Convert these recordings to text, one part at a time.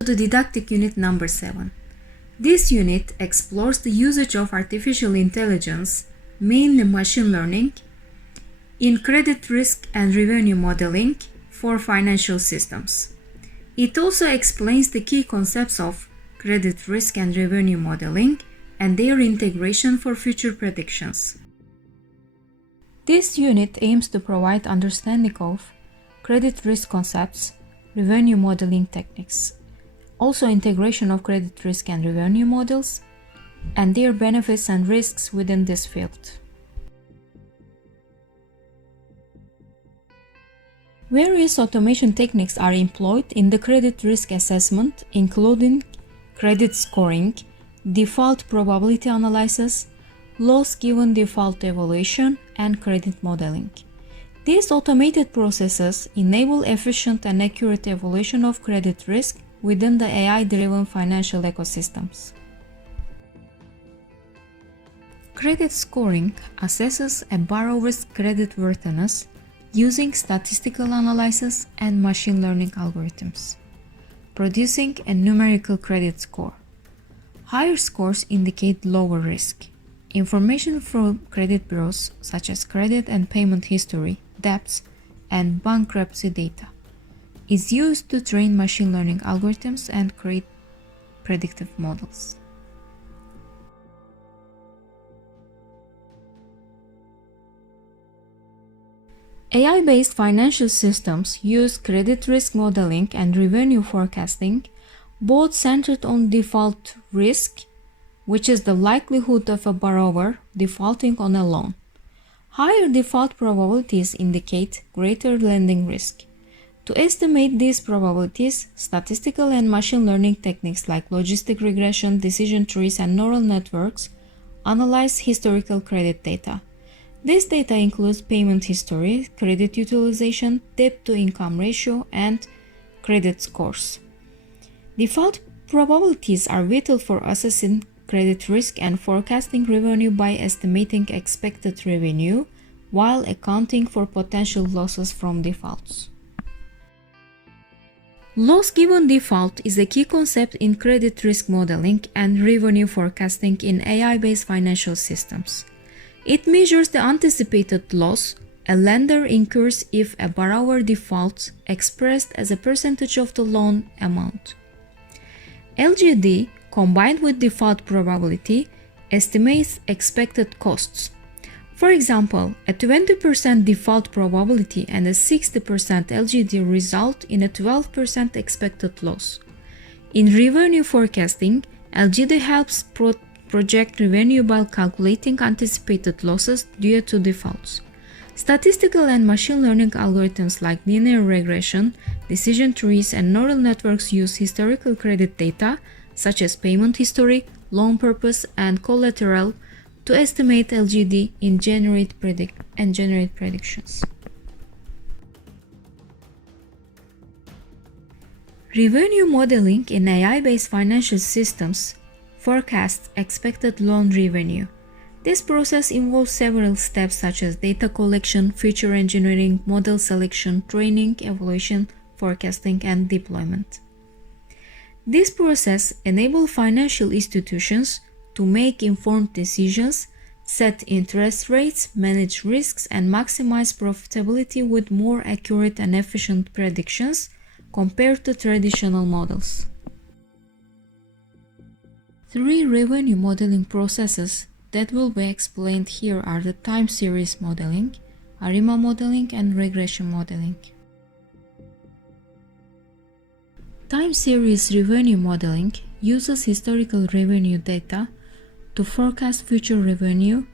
The didactic unit number 7. This unit explores the usage of artificial intelligence, mainly machine learning, in credit risk and revenue modeling for financial systems. It also explains the key concepts of credit risk and revenue modeling and their integration for future predictions. This unit aims to provide understanding of credit risk concepts, revenue modeling techniques, also integration of credit risk and revenue models, and their benefits and risks within this field. Various automation techniques are employed in the credit risk assessment, including credit scoring, default probability analysis, loss given default evaluation, and credit modeling. These automated processes enable efficient and accurate evaluation of credit risk within the AI-driven financial ecosystems. Credit scoring assesses a borrower's creditworthiness using statistical analysis and machine learning algorithms, producing a numerical credit score. Higher scores indicate lower risk. Information from credit bureaus such as credit and payment history, debts, and bankruptcy data is used to train machine learning algorithms and create predictive models. AI-based financial systems use credit risk modeling and revenue forecasting, both centered on default risk, which is the likelihood of a borrower defaulting on a loan. Higher default probabilities indicate greater lending risk. To estimate these probabilities, statistical and machine learning techniques like logistic regression, decision trees, and neural networks analyze historical credit data. This data includes payment history, credit utilization, debt-to-income ratio, and credit scores. Default probabilities are vital for assessing credit risk and forecasting revenue by estimating expected revenue while accounting for potential losses from defaults. Loss given default is a key concept in credit risk modeling and revenue forecasting in AI-based financial systems. It measures the anticipated loss a lender incurs if a borrower defaults, expressed as a percentage of the loan amount. LGD, combined with default probability, estimates expected costs. For example, a 20% default probability and a 60% LGD result in a 12% expected loss. In revenue forecasting, LGD helps project revenue by calculating anticipated losses due to defaults. Statistical and machine learning algorithms like linear regression, decision trees, and neural networks use historical credit data, such as payment history, loan purpose, and collateral, to estimate LGD and generate predictions. Revenue modeling in AI-based financial systems forecasts expected loan revenue. This process involves several steps such as data collection, feature engineering, model selection, training, evaluation, forecasting, and deployment. This process enables financial institutions to make informed decisions, set interest rates, manage risks, and maximize profitability with more accurate and efficient predictions compared to traditional models. 3 revenue modeling processes that will be explained here are the time series modeling, ARIMA modeling, and regression modeling. Time series revenue modeling uses historical revenue data to forecast future revenue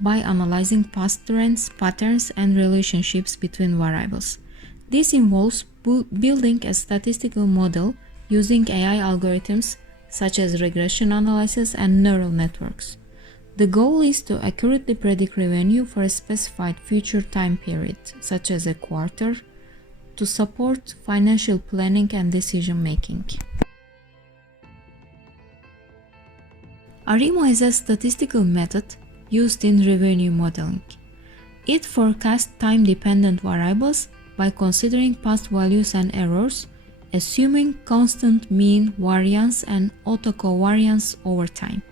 by analyzing past trends, patterns, and relationships between variables. This involves building a statistical model using AI algorithms such as regression analysis and neural networks. The goal is to accurately predict revenue for a specified future time period, such as a quarter, to support financial planning and decision-making. ARIMA is a statistical method used in revenue modeling. It forecasts time-dependent variables by considering past values and errors assuming constant mean variance and autocovariance over time.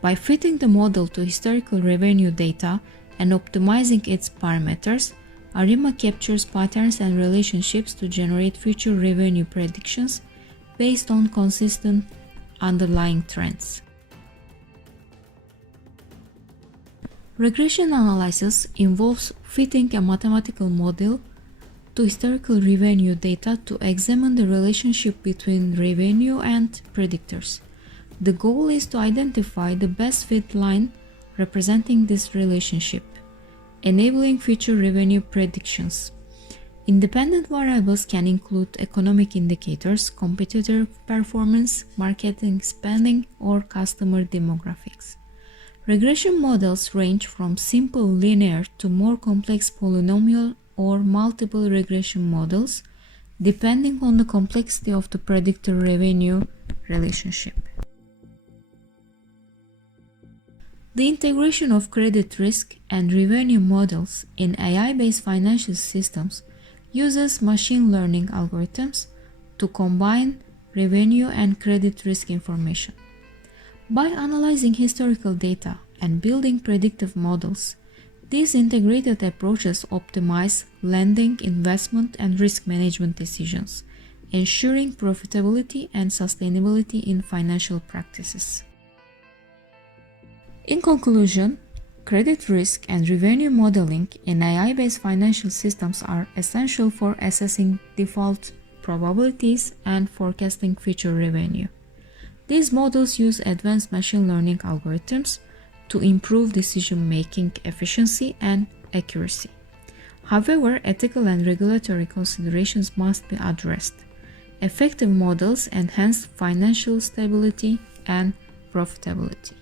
By fitting the model to historical revenue data and optimizing its parameters, ARIMA captures patterns and relationships to generate future revenue predictions based on consistent underlying trends. Regression analysis involves fitting a mathematical model to historical revenue data to examine the relationship between revenue and predictors. The goal is to identify the best fit line representing this relationship, enabling future revenue predictions. Independent variables can include economic indicators, competitor performance, marketing spending, or customer demographics. Regression models range from simple linear to more complex polynomial or multiple regression models, depending on the complexity of the predictor-revenue relationship. The integration of credit risk and revenue models in AI-based financial systems uses machine learning algorithms to combine revenue and credit risk information. By analyzing historical data and building predictive models, these integrated approaches optimize lending, investment, and risk management decisions, ensuring profitability and sustainability in financial practices. In conclusion, credit risk and revenue modeling in AI-based financial systems are essential for assessing default probabilities and forecasting future revenue. These models use advanced machine learning algorithms to improve decision-making efficiency and accuracy. However, ethical and regulatory considerations must be addressed. Effective models enhance financial stability and profitability.